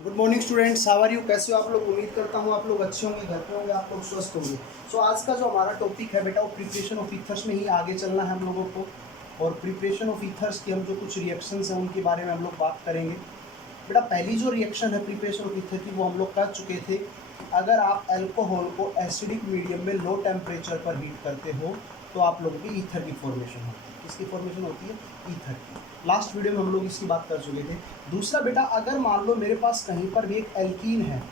Good morning students, how are you? कैसे हो आप लोग? उम्मीद करता हूँ आप लोग अच्छे होंगे, घर पे होंगे, आप लोग स्वस्थ होंगे। सो आज का जो हमारा टॉपिक है बेटा, वो प्रिपरेशन ऑफ ईथर्स में ही आगे चलना है हम लोगों को। और प्रिपरेशन ऑफ ईथर्स की हम जो कुछ रिएक्शंस हैं उनके बारे में हम लोग बात करेंगे। बेटा पहली जो रिएक्शन है प्रिपरेशन ऑफ ईथर की, वो हम लोग कर चुके थे। अगर आप अल्कोहल को एसिडिक मीडियम में लो टेम्परेचर पर हीट करते हो तो आप लोगों की ईथर की फॉर्मेशन होती है। किसकी फॉर्मेशन होती है? ईथर की। लास्ट वीडियो में हम लोग इसकी बात कर चुके थे। दूसरा बेटा, अगर मान लो मेरे पास कहीं पर भी एक एल्कीन है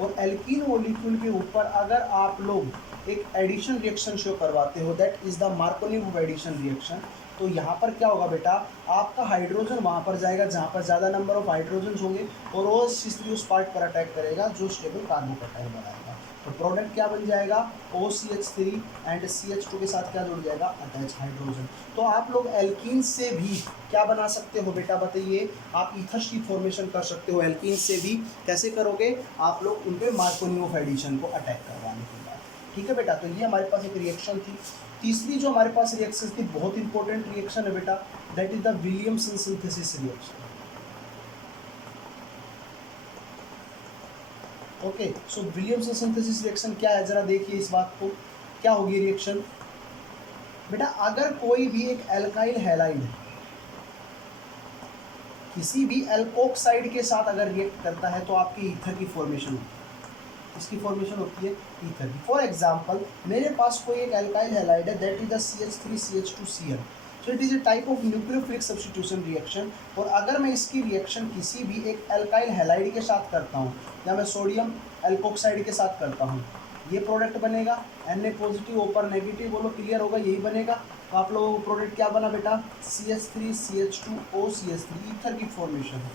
और एल्कीन मॉलिक्यूल के ऊपर अगर आप लोग एक एडिशन रिएक्शन शो करवाते हो, that is the Markovnikov addition reaction, तो यहाँ पर क्या होगा बेटा, आपका हाइड्रोजन वहाँ पर जाएगा जहाँ पर ज़्यादा नंबर ऑफ हाइड्रोजन होंगे और वो C3 उस पार्ट पर अटैक करेगा जो स्टेबल कार्बोकैटायन बनाएगा। तो प्रोडक्ट क्या बन जाएगा? OCH3 एंड CH2 के साथ क्या जुड़ जाएगा? Attach hydrogen. तो आप लोग एल्कीन से भी क्या बना सकते हो बेटा, बताइए? आप ईथर्स की फॉर्मेशन कर सकते हो एल्कीन से भी। कैसे करोगे? आप लोग उन पे मार्कोनिम एडिशन को अटैक करवाने के बाद। ठीक है बेटा, तो ये हमारे पास एक रिएक्शन थी। तीसरी जो हमारे पास रिएक्शन थी, बहुत इंपॉर्टेंट रिएक्शन है बेटा, that is the Williamson synthesis reaction. Okay, so Williamson synthesis reaction क्या है, जरा देखिए इस बात को। क्या होगी रिएक्शन बेटा? अगर कोई भी एक एल्काइल हैलाइड किसी भी एल्कोक्साइड के साथ अगर रिएक्ट करता है तो आपकी ईथर की फॉर्मेशन होती है। इसकी फॉर्मेशन होती है ईथर की। फॉर एग्जांपल, मेरे पास कोई एक एल्काइल हैलाइड है, that is the CH3CH2Cl। So it is a type of nucleophilic substitution reaction. और अगर मैं इसकी रिएक्शन किसी भी एक एल्काइल हैलाइड के साथ करता हूँ या मैं सोडियम एल्कोक्साइड के साथ करता हूँ, ये प्रोडक्ट बनेगा। Na पॉजिटिव ऊपर नेगेटिव, बोलो क्लियर होगा, यही बनेगा। तो आप लोगों को प्रोडक्ट क्या बना बेटा? CH3CH2OCH3, ईथर की फॉर्मेशन है।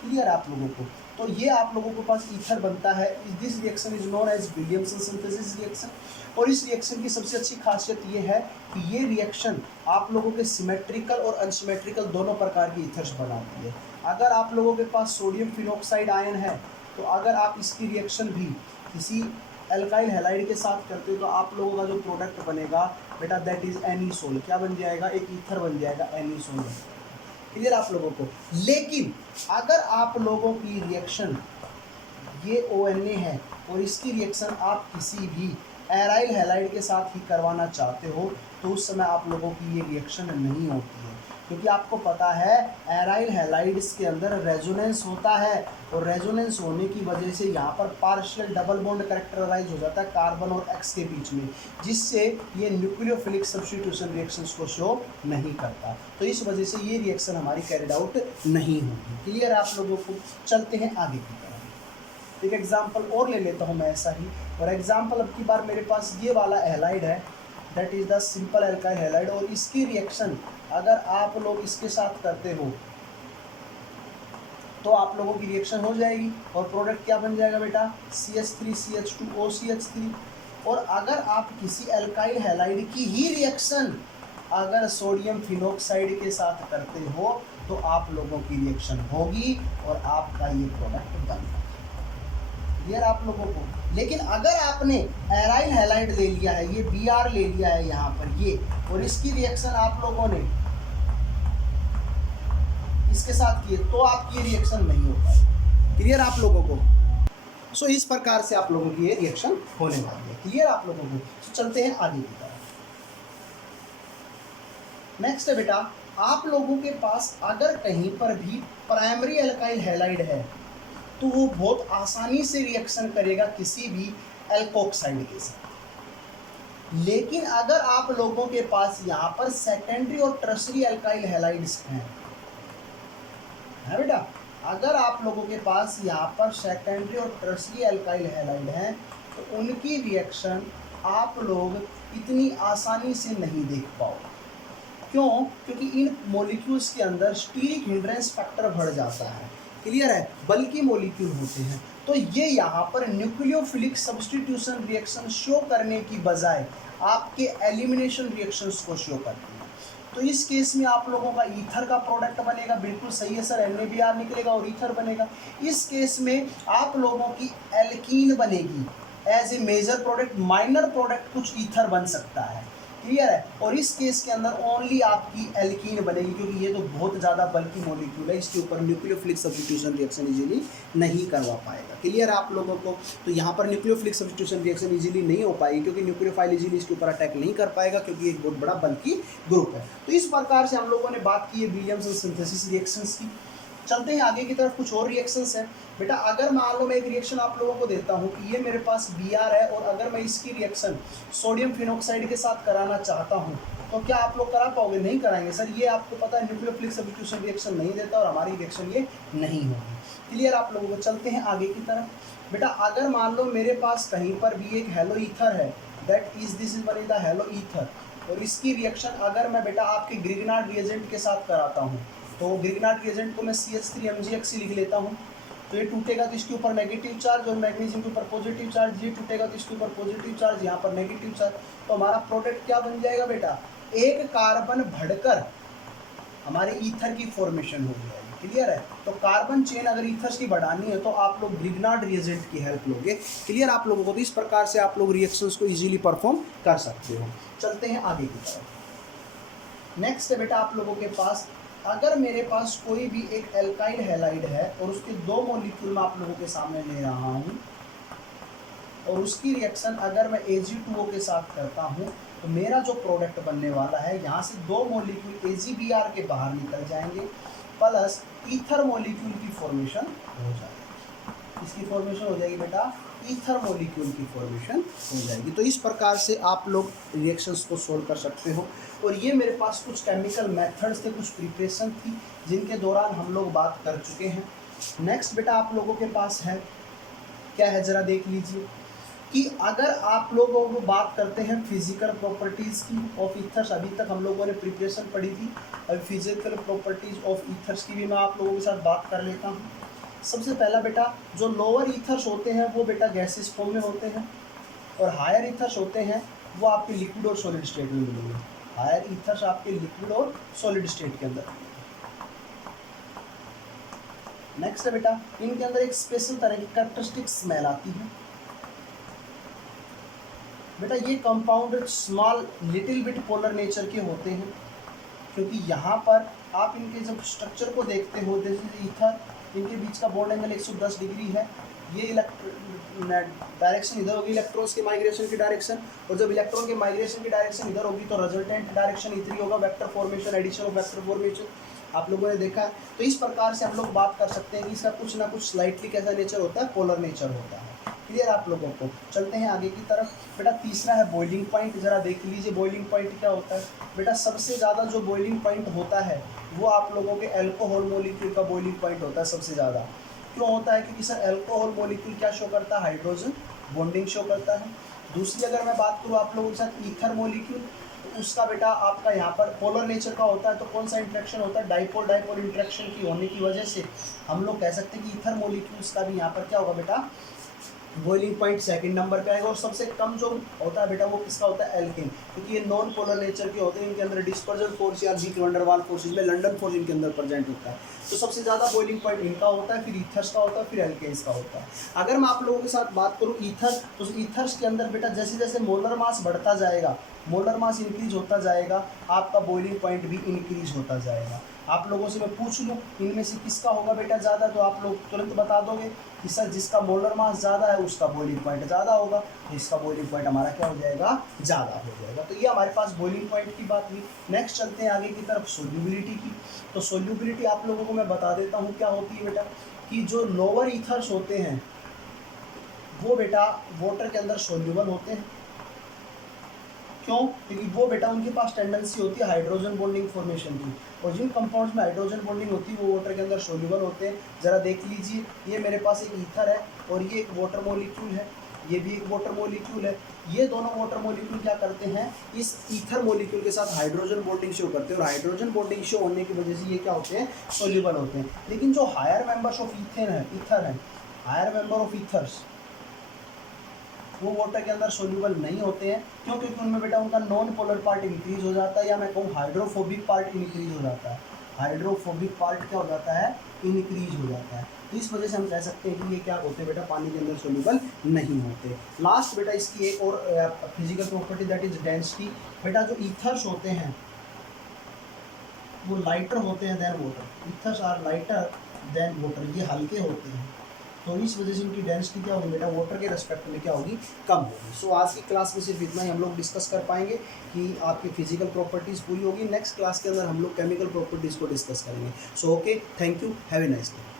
क्लियर आप लोगों को? तो ये आप लोगों के पास ईथर बनता है। This reaction is known as Williamson synthesis reaction. और इस रिएक्शन की सबसे अच्छी खासियत ये है कि ये रिएक्शन आप लोगों के सिमेट्रिकल और अनसिमेट्रिकल दोनों प्रकार की ईथर्स बनाती है। अगर आप लोगों के पास सोडियम फिनॉक्साइड आयन है तो अगर आप इसकी रिएक्शन भी किसी एल्काइल हैलाइड के साथ करते हो तो आप लोगों का जो प्रोडक्ट बनेगा बेटा, दैट इज एनीसोल। क्या बन जाएगा? एक ईथर बन जाएगा, एनीसोल। क्लियर आप लोगों को? लेकिन अगर आप लोगों की रिएक्शन ये ONA है और इसकी रिएक्शन आप किसी भी एराइल हैलाइड के साथ ही करवाना चाहते हो तो उस समय आप लोगों की ये रिएक्शन नहीं होती है, क्योंकि आपको पता है एराइल हैलाइड्स के अंदर रेजोनेंस होता है और रेजोनेंस होने की वजह से यहाँ पर पार्शियल डबल बॉन्ड कैरेक्टराइज हो जाता है कार्बन और X के बीच में, जिससे ये न्यूक्लियोफिलिक सब्स्टिट्यूशन रिएक्शंस को शो नहीं करता। तो इस वजह से ये रिएक्शन हमारी कैरिड आउट नहीं होती। क्लियर आप लोगों को? चलते हैं आगे की तरफ। एक एग्जाम्पल और ले लेता हूँ मैं ऐसा ही। और एग्जाम्पल अब की बार मेरे पास ये वाला हैलाइड है, that is the simple alkyl halide. और इसकी रिएक्शन अगर आप लोग इसके साथ करते हो तो आप लोगों की रिएक्शन हो जाएगी और प्रोडक्ट क्या बन जाएगा बेटा? CH3CH2OCH3। और अगर आप किसी एल्काइल हैलाइड की ही रिएक्शन अगर सोडियम फिनॉक्साइड के साथ करते हो तो आप लोगों की रिएक्शन होगी और आपका ये प्रोडक्ट बनेगा। क्लियर आप लोगों को? लेकिन अगर आपने एराइल हैलाइड ले लिया है, ये Br ले लिया है यहाँ पर ये, और इसकी रिएक्शन आप लोगों ने इसके साथ किए तो आपकी रिएक्शन नहीं हो पाएगी। क्लियर आप लोगों को? सो इस प्रकार से आप लोगों की ये रिएक्शन होने वाली है। क्लियर आप लोगों को? तो चलते हैं आगे की तरफ। नेक्स्ट है बेटा, आप लोगों के पास अगर कहीं पर भी प्राइमरी एल्काइल हैलाइड है तो वो बहुत आसानी से रिएक्शन करेगा किसी भी एल्कोक्साइड के साथ। लेकिन अगर आप लोगों के पास यहाँ पर सेकेंडरी और टर्शरी एल्काइल हैलाइड्स हैं, है बेटा, अगर आप लोगों के पास यहाँ पर सेकेंडरी और टर्शरी एल्काइल हैलाइड हैं तो उनकी रिएक्शन आप लोग इतनी आसानी से नहीं देख पाओगे। क्यों? क्योंकि इन मॉलिक्यूल्स के अंदर स्टीरिक हिंड्रेंस फैक्टर बढ़ जाता है। क्लियर है? बल्कि मॉलिक्यूल होते हैं तो ये यहाँ पर न्यूक्लियोफिलिक सब्स्टिट्यूशन रिएक्शन शो करने की बजाय आपके एलिमिनेशन रिएक्शंस को शो करते हैं। तो इस केस में आप लोगों का ईथर का प्रोडक्ट बनेगा। बिल्कुल सही है सर, NaBr निकलेगा और ईथर बनेगा। इस केस में आप लोगों की एल्कीन बनेगी as a major product, minor product कुछ ईथर बन सकता है। क्लियर है। और इस केस के अंदर ओनली आपकी एल्कीन बनेगी, क्योंकि ये तो बहुत ज़्यादा बल्कि मॉलिक्यूल है, इसके ऊपर न्यूक्लियोफिलिक सब्स्टिट्यूशन रिएक्शन इजीली नहीं करवा पाएगा। क्लियर है आप लोगों को। तो यहाँ पर न्यूक्लियोफिलिक सब्स्टिट्यूशन रिएक्शन इजीली नहीं हो पाएगी, क्योंकि न्यूक्लियोफाइल इजीली इसके ऊपर अटैक नहीं कर पाएगा, क्योंकि एक बहुत बड़ा बल्कि ग्रुप है। तो इस प्रकार से हम लोगों ने बात की है विलियमसन सिंथेसिस रिएक्शंस की। चलते हैं आगे की तरफ, कुछ और रिएक्शंस हैं। बेटा अगर मान लो मैं एक रिएक्शन आप लोगों को देता हूँ कि ये मेरे पास Br है, और अगर मैं इसकी रिएक्शन सोडियम फिनॉक्साइड के साथ कराना चाहता हूँ, तो क्या आप लोग करा पाओगे? नहीं कराएंगे सर, ये आपको पता है न्यूक्लियोफिलिक सब्स्टिट्यूशन रिएक्शन नहीं देता, और हमारी रिएक्शन ये नहीं होगी। क्लियर आप लोगों को। चलते हैं आगे की तरफ। बेटा अगर मान लो मेरे पास कहीं पर भी एक हेलो ईथर है, that is this is one is the hello ether, और इसकी रिएक्शन अगर मैं बेटा आपके ग्रिग्नार्ड रिएजेंट के साथ कराता हूँ, तो ग्रिग्नार्ड रिएजेंट को मैं CH3MgX लिख लेता हूँ, तो ये टूटेगा तो इसके ऊपर नेगेटिव चार्ज, और मैग्नीशियम के ऊपर पॉजिटिव चार्ज, ये टूटेगा तो इसके ऊपर पॉजिटिव चार्ज, यहाँ पर नेगेटिव चार्ज। तो हमारा प्रोडक्ट क्या बन जाएगा बेटा? एक कार्बन बढ़कर हमारे ईथर की फॉर्मेशन हो जाएगी। क्लियर है। तो कार्बन चेन अगर ईथर्स की बढ़ानी है तो आप लोग ग्रिग्नार्ड रिएजेंट की हेल्प लोगे। क्लियर आप लोगों को। तो इस प्रकार से आप लोग रिएक्शंस को इजीली परफॉर्म कर सकते हो। चलते हैं आगे की तरफ। नेक्स्ट है बेटा आप लोगों के पास, अगर मेरे पास कोई भी एक एल्काइल हैलाइड है और उसके दो मॉलिक्यूल मैं आप लोगों के सामने ले रहा हूँ, और उसकी रिएक्शन अगर मैं Ag2O के साथ करता हूँ, तो मेरा जो प्रोडक्ट बनने वाला है, यहाँ से दो मॉलिक्यूल AgBr के बाहर निकल जाएंगे, प्लस ईथर मॉलिक्यूल की फॉर्मेशन हो जाएगी। इसकी फॉर्मेशन हो जाएगी बेटा, ईथर मॉलिक्यूल की फॉर्मेशन हो जाएगी। तो इस प्रकार से आप लोग रिएक्शंस को सोल्व कर सकते हो। और ये मेरे पास कुछ केमिकल मेथड्स थे, कुछ प्रिपरेशन थी, जिनके दौरान हम लोग बात कर चुके हैं। नेक्स्ट बेटा आप लोगों के पास है क्या है, ज़रा देख लीजिए कि अगर आप लोगों को बात करते हैं फिजिकल प्रॉपर्टीज़ की ऑफ ईथर्स, अभी तक हम लोगों ने प्रिपरेशन पढ़ी थी, अभी फिजिकल प्रॉपर्टीज़ ऑफ ईथर्स की भी मैं आप लोगों के साथ बात कर लेता हूँ। सबसे पहला बेटा, जो लोअर ईथर्स होते हैं वो बेटा गैसेस फॉर्म में होते हैं, और हायर ईथर्स होते हैं वो आपके लिक्विड और सॉलिड स्टेट में मिलेंगे। हायर ईथर्स आपके लिक्विड और सॉलिड स्टेट के अंदर। नेक्स्ट है बेटा, इनके अंदर एक स्पेशल तरह की कैरेक्टरिस्टिक स्मेल आती है। बेटा ये compound small little bit polar nature के होते हैं, क्योंकि यहाँ पर आप इनके जब स्ट्रक्चर को देखते हो, दिस इज ईथर, इनके बीच का बॉन्ड एंगल 110 डिग्री है। ये डायरेक्शन इधर होगी इलेक्ट्रॉन्स के माइग्रेशन की डायरेक्शन, और जब इलेक्ट्रॉन के माइग्रेशन की डायरेक्शन इधर होगी तो रिजल्टेंट डायरेक्शन इधर होगा, vector formation, addition of vector formation आप लोगों ने देखा है। तो इस प्रकार से हम लोग बात कर सकते हैं कि इसका कुछ ना कुछ स्लाइटली कैसा नेचर होता है, पोलर नेचर होता है। क्लियर आप लोगों को। चलते हैं आगे की तरफ। बेटा तीसरा है बॉइलिंग पॉइंट, जरा देख लीजिए बॉइलिंग पॉइंट क्या होता है। बेटा सबसे ज़्यादा जो बॉइलिंग पॉइंट होता है वो आप लोगों के अल्कोहल मॉलिक्यूल का बॉइलिंग पॉइंट होता है सबसे ज़्यादा। क्यों होता है? क्योंकि सर अल्कोहल मॉलिक्यूल क्या शो करता है? हाइड्रोजन बॉन्डिंग शो करता है। दूसरी अगर मैं बात करूँ आप लोगों के साथ ईथर मॉलिक्यूल, तो उसका बेटा आपका यहाँ पर पोलर नेचर का होता है। तो कौन सा इंट्रैक्शन होता है? डाइपोल डाइपोल इंट्रैक्शन की होने की वजह से हम लोग कह सकते हैं कि ईथर मॉलिक्यूल्स का भी यहाँ पर क्या होगा बेटा, बॉइलिंग पॉइंट सेकंड नंबर पे आएगा। और सबसे कम जो होता है बेटा वो किसका होता है? एल्केन, क्योंकि ये नॉन पोलर नेचर के होते हैं, इनके अंदर डिस्पर्जन फोर्स या वीक वंडर वाल फोर्स में लंडन फोर्स इनके अंदर प्रेजेंट होता है। तो सबसे ज़्यादा बॉइलिंग पॉइंट इनका होता है, फिर ईथर्स का होता है, फिर एल्केन्स का होता है। अगर मैं आप लोगों के साथ बात करूँ ईथर, तो ईथर्स के अंदर बेटा जैसे जैसे मोलर मास बढ़ता जाएगा, मोलर मास इंक्रीज होता जाएगा, आपका बॉइलिंग पॉइंट भी इंक्रीज होता जाएगा। आप लोगों से मैं पूछ लूँ इनमें से किसका होगा बेटा ज़्यादा, तो आप लोग तुरंत बता दोगे कि सर जिसका मोलर मास ज़्यादा है उसका बॉइलिंग पॉइंट ज़्यादा होगा, जिसका बॉइलिंग पॉइंट हमारा क्या हो जाएगा? ज़्यादा हो जाएगा। तो ये हमारे पास बॉइलिंग पॉइंट की बात हुई। नेक्स्ट चलते हैं आगे की तरफ सोल्यूबिलिटी की। तो सोल्यूबिलिटी आप लोगों को मैं बता देता हूँ क्या होती है बेटा, कि जो लोअर ईथर्स होते हैं वो बेटा वाटर के अंदर सोल्यूबल होते हैं। क्यों? क्योंकि वो बेटा उनके पास टेंडेंसी होती है हाइड्रोजन बॉन्डिंग फॉर्मेशन की, और जिन कंपाउंड्स में हाइड्रोजन बॉन्डिंग होती है वो वाटर के अंदर सोल्यूबल होते हैं। ज़रा देख लीजिए, ये मेरे पास एक ईथर है और ये एक वाटर मॉलिक्यूल है, ये भी एक वाटर मॉलिक्यूल है। ये दोनों वाटर मॉलिक्यूल क्या करते हैं? इस ईथर मॉलिक्यूल के साथ हाइड्रोजन बॉन्डिंग शो करते हैं, और हाइड्रोजन बॉन्डिंग शो होने की वजह से ये क्या होते हैं? सोल्यूबल होते हैं। लेकिन जो हायर मेंबर्स ऑफ ईथर है, हायर मेंबर ऑफ ईथर्स, वो वाटर के अंदर सोल्यूबल नहीं होते हैं। क्यों? क्योंकि उनमें बेटा उनका नॉन पोलर पार्ट इंक्रीज हो जाता है, या मैं कहूँ हाइड्रोफोबिक पार्ट इंक्रीज हो जाता है। हाइड्रोफोबिक पार्ट क्या हो जाता है, इंक्रीज हो जाता है। तो इस वजह से हम कह सकते हैं कि ये क्या होते हैं बेटा, पानी के अंदर सोल्यूबल नहीं होते। लास्ट बेटा इसकी एक और physical property that is density. बेटा जो ईथर्स होते हैं वो लाइटर होते हैं than water, ethers are lighter than water, ये हल्के होते हैं, तो इस वजह से इनकी डेंसिटी क्या होगी बेटा, वाटर के रेस्पेक्ट में क्या होगी, कम होगी। सो आज की क्लास में सिर्फ इतना ही हम लोग डिस्कस कर पाएंगे कि आपकी फिजिकल प्रॉपर्टीज़ पूरी होगी। नेक्स्ट क्लास के अंदर हम लोग केमिकल प्रॉपर्टीज़ को डिस्कस करेंगे। So okay, thank you, have a nice day.